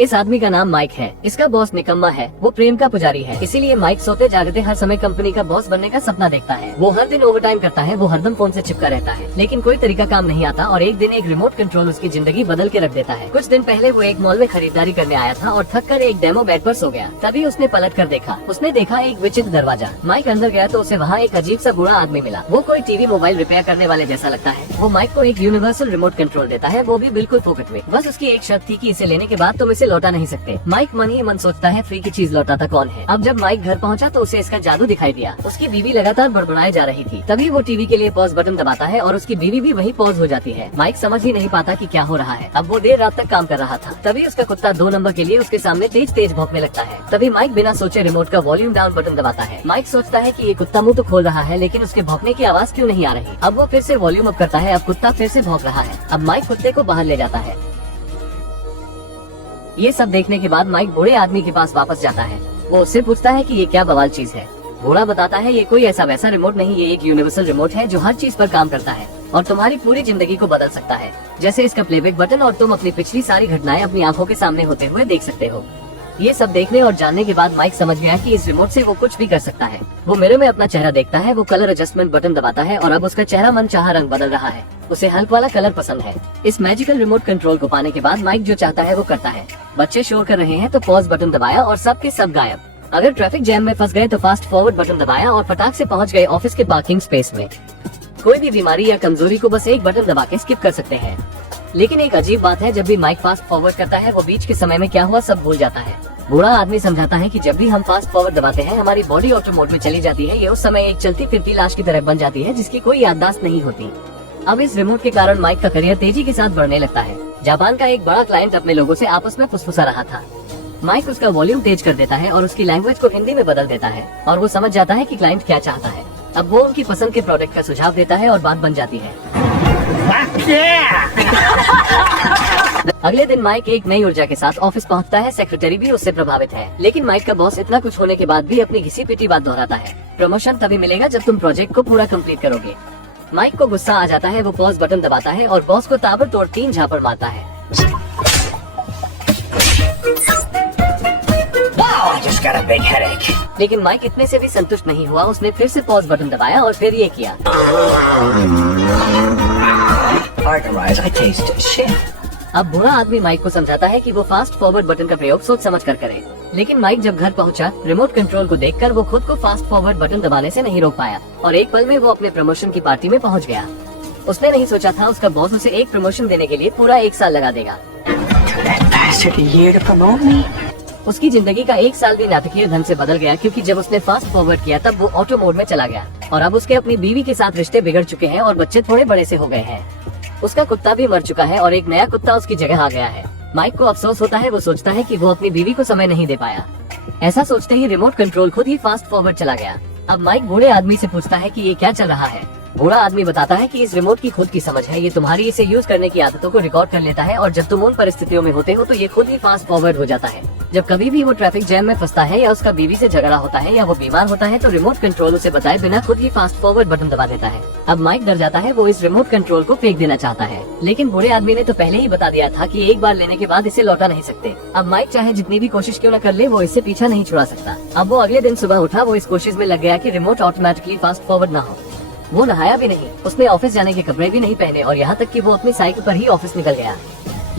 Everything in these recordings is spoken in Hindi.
इस आदमी का नाम माइक है। इसका बॉस निकम्मा है, वो प्रेम का पुजारी है। इसीलिए माइक सोते जागते हर समय कंपनी का बॉस बनने का सपना देखता है। वो हर दिन ओवरटाइम करता है, वो हरदम फोन से चिपका रहता है, लेकिन कोई तरीका काम नहीं आता और एक दिन एक रिमोट कंट्रोल उसकी जिंदगी बदल के रख देता है। कुछ दिन पहले वो एक मॉल में खरीदारी करने आया था और थक कर एक डेमो बेड पर सो गया। तभी उसने पलट कर देखा। उसने देखा एक विचित्र दरवाजा। माइक अंदर गया तो उसे वहाँ एक अजीब सा बूढ़ा आदमी मिला। वो कोई टीवी मोबाइल रिपेयर करने वाले जैसा लगता है। वो माइक को एक यूनिवर्सल रिमोट कंट्रोल देता है, वो भी बिल्कुल फोकट में। बस उसकी एक शर्त थी कि इसे लेने के बाद तुम इसे लौटा नहीं सकते। माइक मन ही मन सोचता है फ्री की चीज लौटाता कौन है। अब जब माइक घर पहुंचा तो उसे इसका जादू दिखाई दिया। उसकी बीवी लगातार बड़बड़ाए जा रही थी। तभी वो टीवी के लिए पॉज बटन दबाता है और उसकी बीवी भी वही पॉज हो जाती है। माइक समझ ही नहीं पाता कि क्या हो रहा है। अब वो देर रात तक काम कर रहा था। तभी उसका कुत्ता 2 नंबर के लिए उसके सामने तेज तेज भौंकने लगता है। तभी माइक बिना सोचे रिमोट का वॉल्यूम डाउन बटन दबाता है। माइक सोचता है कि ये कुत्ता मुंह तो खोल रहा है, लेकिन उसके भौंकने की आवाज क्यों नहीं आ रही। अब वो फिर से वॉल्यूम अप करता है। अब कुत्ता फिर से भौंक रहा है। अब माइक कुत्ते को बाहर ले जाता है। ये सब देखने के बाद माइक बूढ़े आदमी के पास वापस जाता है। वो उससे पूछता है कि ये क्या बवाल चीज है। बूढ़ा बताता है ये कोई ऐसा वैसा रिमोट नहीं, ये एक यूनिवर्सल रिमोट है जो हर चीज पर काम करता है और तुम्हारी पूरी जिंदगी को बदल सकता है, जैसे इसका प्लेबैक बटन, और तुम अपनी पिछली सारी घटनाएं अपनी आंखों के सामने होते हुए देख सकते हो। ये सब देखने और जानने के बाद माइक समझ गया कि इस रिमोट से वो कुछ भी कर सकता है। वो मिरर में अपना चेहरा देखता है, वो कलर एडजस्टमेंट बटन दबाता है और अब उसका चेहरा मनचाहा रंग बदल रहा है। उसे हल्क वाला कलर पसंद है। इस मैजिकल रिमोट कंट्रोल को पाने के बाद माइक जो चाहता है वो करता है। बच्चे शोर कर रहे हैं तो पॉज बटन दबाया और सब के सब गायब। अगर ट्रैफिक जैम में फंस गए तो फास्ट फॉरवर्ड बटन दबाया और फटाक से पहुंच गए ऑफिस के पार्किंग स्पेस में। कोई भी बीमारी या कमजोरी को बस एक बटन दबा के स्किप कर सकते हैं। लेकिन एक अजीब बात है, जब भी माइक फास्ट फॉरवर्ड करता है वो बीच के समय में क्या हुआ सब भूल जाता है। बूढ़ा आदमी समझाता है कि जब भी हम फास्ट फॉरवर्ड दबाते हैं हमारी बॉडी ऑटो मोड में चली जाती है। ये उस समय एक चलती फिरती लाश की तरह बन जाती है जिसकी कोई याददाश्त नहीं होती। अब इस रिमोट के कारण माइक का करियर तेजी के साथ बढ़ने लगता है। जापान का एक बड़ा क्लाइंट अपने लोगों से आपस में फुसफुसा रहा था। माइक उसका वॉल्यूम तेज कर देता है और उसकी लैंग्वेज को हिंदी में बदल देता है और वो समझ जाता है कि क्लाइंट क्या चाहता है। अब वो उनकी पसंद के प्रोडक्ट का सुझाव देता है और बात बन जाती है। अगले दिन माइक एक नई ऊर्जा के साथ ऑफिस पहुंचता है। सेक्रेटरी भी उससे प्रभावित है, लेकिन माइक का बॉस इतना कुछ होने के बाद भी अपनी घिसी पिटी बात दोहराता है। प्रमोशन तभी मिलेगा जब तुम प्रोजेक्ट को पूरा कंप्लीट करोगे। माइक को गुस्सा आ जाता है। वो पॉज बटन दबाता है और बॉस को ताबड़तोड़ 3 झापड़ मारता है। लेकिन माइक इतने से भी संतुष्ट नहीं हुआ। उसने फिर से पॉज बटन दबाया और फिर ये किया। अब बूढ़ा आदमी माइक को समझाता है कि वो फास्ट फॉरवर्ड बटन का प्रयोग सोच समझ कर करे। लेकिन माइक जब घर पहुंचा, रिमोट कंट्रोल को देखकर वो खुद को फास्ट फॉरवर्ड बटन दबाने से नहीं रोक पाया और एक पल में वो अपने प्रमोशन की पार्टी में पहुंच गया। उसने नहीं सोचा था उसका बॉस उसे एक प्रमोशन देने के लिए पूरा 1 साल लगा देगा। उसकी जिंदगी का 1 साल भी नाटकीय ढंग से बदल गया, क्योंकि जब उसने फास्ट फॉरवर्ड किया तब वो ऑटो मोड में चला गया और अब उसके अपनी बीवी के साथ रिश्ते बिगड़ चुके हैं और बच्चे थोड़े बड़े से हो गए हैं। उसका कुत्ता भी मर चुका है और एक नया कुत्ता उसकी जगह आ गया है। माइक को अफसोस होता है। वो सोचता है कि वो अपनी बीवी को समय नहीं दे पाया। ऐसा सोचते ही रिमोट कंट्रोल खुद ही फास्ट फॉरवर्ड चला गया। अब माइक बूढ़े आदमी से पूछता है कि ये क्या चल रहा है। बूढ़ा आदमी बताता है कि इस रिमोट की खुद की समझ है। ये तुम्हारी इसे यूज करने की आदतों को रिकॉर्ड कर लेता है और जब तुम उन परिस्थितियों में होते हो तो ये खुद ही फास्ट फॉरवर्ड हो जाता है। जब कभी भी वो ट्रैफिक जैम में फंसता है या उसका बीवी से झगड़ा होता है या वो बीमार होता है तो रिमोट कंट्रोल उसे बताए बिना खुद ही फास्ट फॉरवर्ड बटन दबा देता है। अब माइक डर जाता है। वो इस रिमोट कंट्रोल को फेंक देना चाहता है, लेकिन बूढ़े आदमी ने तो पहले ही बता दिया था कि एक बार लेने के बाद इसे लौटा नहीं सकते। अब माइक चाहे जितनी भी कोशिश क्यों न कर ले, वो इससे पीछा नहीं छुड़ा सकता। अब वो अगले दिन सुबह उठा। वो इस कोशिश में लग गया कि रिमोट ऑटोमेटिकली फास्ट फॉरवर्ड न हो। वो नहाया भी नहीं, उसने ऑफिस जाने के कपड़े भी नहीं पहने और यहाँ तक कि वो अपनी साइकिल पर ही ऑफिस निकल गया।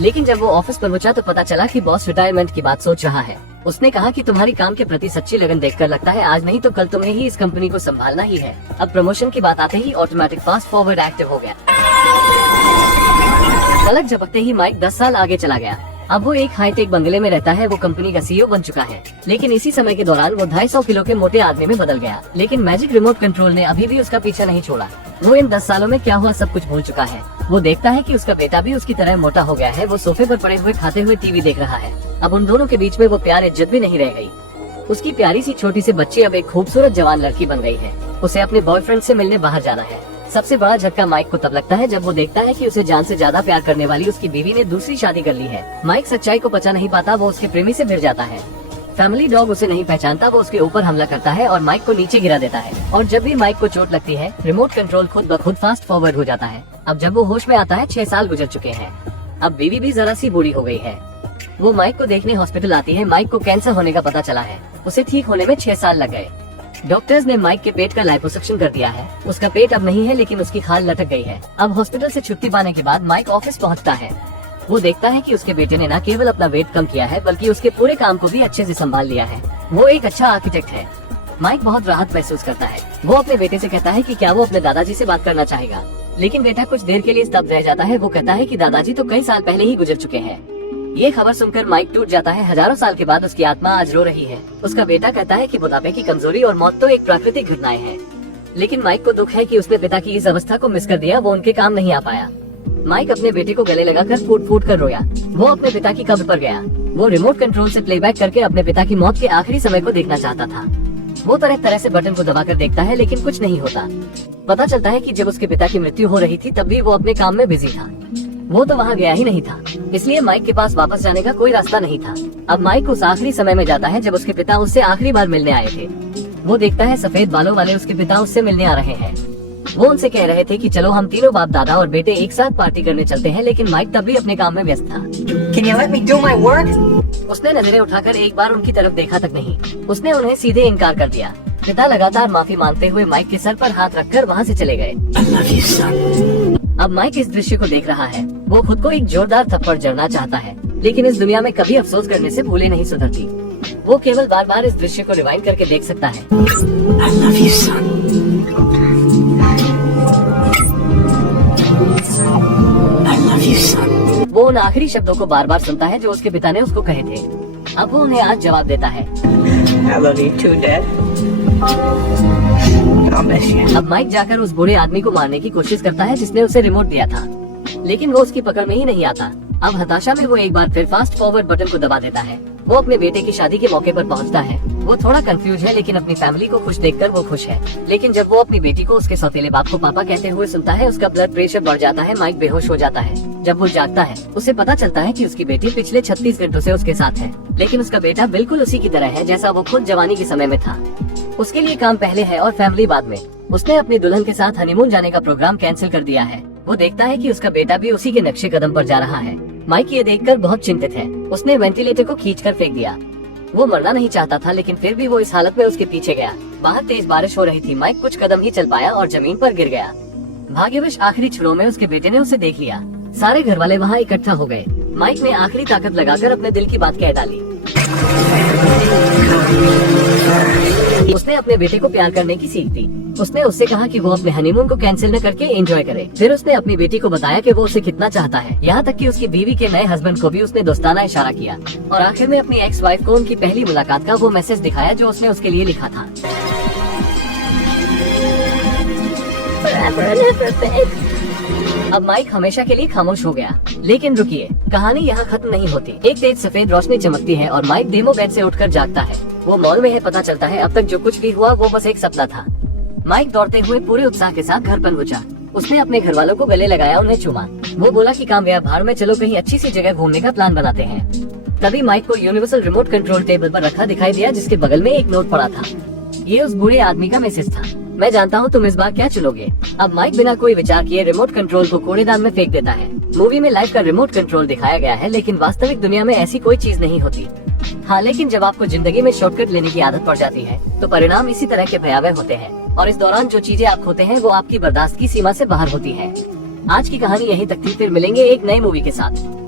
लेकिन जब वो ऑफिस पर पहुंचा तो पता चला कि बॉस रिटायरमेंट की बात सोच रहा है। उसने कहा कि तुम्हारी काम के प्रति सच्ची लगन देखकर लगता है आज नहीं तो कल तुम्हें ही इस कंपनी को संभालना ही है। अब प्रमोशन की बात आते ही ऑटोमेटिक फास्ट फॉरवर्ड एक्टिव हो गया। पलक झपकते ही माइक 10 साल आगे चला गया। अब वो एक हाईटेक बंगले में रहता है। वो कंपनी का सीईओ बन चुका है, लेकिन इसी समय के दौरान वो 250 किलो के मोटे आदमी में बदल गया। लेकिन मैजिक रिमोट कंट्रोल ने अभी भी उसका पीछा नहीं छोड़ा। वो इन 10 सालों में क्या हुआ सब कुछ भूल चुका है। वो देखता है कि उसका बेटा भी उसकी तरह मोटा हो गया है। वो सोफे पर पड़े हुए खाते हुए टीवी देख रहा है। अब उन दोनों के बीच में वो प्यार इज्जत भी नहीं रह गई। उसकी प्यारी सी छोटी सी बच्ची अब एक खूबसूरत जवान लड़की बन गई है। उसे अपने बॉयफ्रेंड से मिलने बाहर जाना है। सबसे बड़ा झटका माइक को तब लगता है जब वो देखता है कि उसे जान से ज्यादा प्यार करने वाली उसकी बीवी ने दूसरी शादी कर ली है। माइक सच्चाई को पचा नहीं पाता। वो उसके प्रेमी से भिड़ जाता है। फैमिली डॉग उसे नहीं पहचानता। वो उसके ऊपर हमला करता है और माइक को नीचे गिरा देता है। और जब भी माइक को चोट लगती है रिमोट कंट्रोल खुद ब खुद फास्ट फॉरवर्ड हो जाता है। अब जब वो होश में आता है 6 साल गुजर चुके हैं। अब बीवी भी जरा सी बूढ़ी हो गई है। वो माइक को देखने हॉस्पिटल आती है। माइक को कैंसर होने का पता चला है। उसे ठीक होने में 6 साल लग गए। डॉक्टर्स ने माइक के पेट का लाइपोसक्शन कर दिया है। उसका पेट अब नहीं है, लेकिन उसकी खाल लटक गई है। अब हॉस्पिटल से छुट्टी पाने के बाद माइक ऑफिस पहुंचता है। वो देखता है कि उसके बेटे ने न केवल अपना वेट कम किया है, बल्कि उसके पूरे काम को भी अच्छे से संभाल लिया है। वो एक अच्छा आर्किटेक्ट है। माइक बहुत राहत महसूस करता है। वो अपने बेटे से कहता है कि क्या वो अपने दादाजी से बात करना चाहेगा, लेकिन बेटा कुछ देर के लिए स्तब्ध रह जाता है। वो कहता है कि दादाजी तो कई साल पहले ही गुजर चुके हैं। ये खबर सुनकर माइक टूट जाता है। हजारों साल के बाद उसकी आत्मा आज रो रही है। उसका बेटा कहता है कि बुढ़ापे की कमजोरी और मौत तो एक प्राकृतिक घटनाएं हैं, लेकिन माइक को दुख है कि उसने पिता की इस अवस्था को मिस कर दिया। वो उनके काम नहीं आ पाया। माइक अपने बेटे को गले लगाकर फूट फूट कर रोया। वो अपने पिता की कब्र पर गया। वो रिमोट कंट्रोल से प्लेबैक करके अपने पिता की मौत के आखिरी समय को देखना चाहता था। वो तरह तरह से बटन को दबाकर देखता है, लेकिन कुछ नहीं होता। पता चलता है कि जब उसके पिता की मृत्यु हो रही थी, तब भी वो अपने काम में बिजी था। वो तो वहाँ गया ही नहीं था, इसलिए माइक के पास वापस जाने का कोई रास्ता नहीं था। अब माइक उस आखिरी समय में जाता है जब उसके पिता उससे आखिरी बार मिलने आए थे। वो देखता है सफेद बालों वाले उसके पिता उससे मिलने आ रहे हैं। वो उनसे कह रहे थे कि चलो हम तीनों बाप दादा और बेटे एक साथ पार्टी करने चलते हैं, लेकिन माइक तब भी अपने काम में व्यस्त था। Can you let me do my work? उसने नजरें उठाकर एक बार उनकी तरफ देखा तक नहीं। उसने उन्हें सीधे इनकार कर दिया। पिता लगातार माफी मांगते हुए माइक के सर पर हाथ रखकर वहाँ से चले गए। I love you, son. अब माइक इस दृश्य को देख रहा है। वो खुद को एक जोरदार थप्पड़ जड़ना चाहता है, लेकिन इस दुनिया में कभी अफसोस करने से भूले नहीं सुधरती। वो केवल बार बार इस दृश्य को रिवाइंड करके देख सकता है। I love you, son. I love you, son. वो उन आखिरी शब्दों को बार बार सुनता है जो उसके पिता ने उसको कहे थे। अब वो उन्हें आज जवाब देता है। I love you too, Dad. I'll miss you. अब माइक जाकर उस बूढ़े आदमी को मारने की कोशिश करता है जिसने उसे रिमोट दिया था, लेकिन वो उसकी पकड़ में ही नहीं आता। अब हताशा में वो एक बार फिर फास्ट फॉरवर्ड बटन को दबा देता है। वो अपने बेटे की शादी के मौके पर पहुंचता है। वो थोड़ा कंफ्यूज है, लेकिन अपनी फैमिली को खुश देखकर वो खुश है। लेकिन जब वो अपनी बेटी को उसके सौतेले बाप को पापा कहते हुए सुनता है, उसका ब्लड प्रेशर बढ़ जाता है। माइक बेहोश हो जाता है। जब वो जागता है, उसे पता चलता है कि उसकी बेटी पिछले 36 घंटों से उसके साथ है, लेकिन उसका बेटा बिल्कुल उसी की तरह है जैसा वो खुद जवानी के समय में था। उसके लिए काम पहले है और फैमिली बाद में। उसने अपनी दुल्हन के साथ हनीमून जाने का प्रोग्राम कैंसिल कर दिया है। वो देखता है कि उसका बेटा भी उसी के नक्शे कदम पर जा रहा है। माइक ये देखकर बहुत चिंतित है। उसने वेंटिलेटर को खींचकर फेंक दिया। वो मरना नहीं चाहता था, लेकिन फिर भी वो इस हालत में उसके पीछे गया। बाहर तेज बारिश हो रही थी। माइक कुछ कदम ही चल पाया और जमीन पर गिर गया। भाग्यवश आखिरी क्षणों में उसके बेटे ने उसे देख लिया। सारे घर वाले वहाँ इकट्ठा हो गए। माइक ने आखिरी ताकत लगाकर अपने दिल की बात कह डाली। उसने अपने बेटे को प्यार करने की सीख दी। उसने उससे कहा कि वो अपने हनीमून को कैंसिल न करके एंजॉय करे। फिर उसने अपनी बेटी को बताया कि वो उसे कितना चाहता है। यहाँ तक कि उसकी बीवी के नए हस्बैंड को भी उसने दोस्ताना इशारा किया। और आखिर में अपनी एक्स वाइफ को उनकी पहली मुलाकात का वो मैसेज दिखाया जो उसने उसके लिए लिखा था। अब माइक हमेशा के लिए खामोश हो गया। लेकिन रुकिए, कहानी यहाँ खत्म नहीं होती। एक तेज सफेद रोशनी चमकती है और माइक डेमो बेड से उठकर जागता है। वो मॉल में है। पता चलता है अब तक जो कुछ भी हुआ वो बस एक सपना था। माइक दौड़ते हुए पूरे उत्साह के साथ घर पर पहुंचा। उसने अपने घर वालों को गले लगाया, उन्हें चूमा। वो बोला कि काम गया भाड़ में, चलो कहीं अच्छी सी जगह घूमने का प्लान बनाते हैं। तभी माइक को यूनिवर्सल रिमोट कंट्रोल टेबल पर रखा दिखाई दिया, जिसके बगल में एक नोट पड़ा था। ये उस बूढ़े आदमी का मैसेज था। मैं जानता हूँ तुम इस बार क्या चुनोगे। अब माइक बिना कोई विचार किए रिमोट कंट्रोल को कूड़ेदान में फेंक देता है। मूवी में लाइफ का रिमोट कंट्रोल दिखाया गया है, लेकिन वास्तविक दुनिया में ऐसी कोई चीज नहीं होती। हाँ, लेकिन जब आपको जिंदगी में शॉर्टकट लेने की आदत पड़ जाती है, तो परिणाम इसी तरह के भयावह होते हैं। और इस दौरान जो चीजें आप खोते हैं वो आपकी बर्दाश्त की सीमा से बाहर होती है। आज की कहानी यहीं तक थी। फिर मिलेंगे एक नई मूवी के साथ।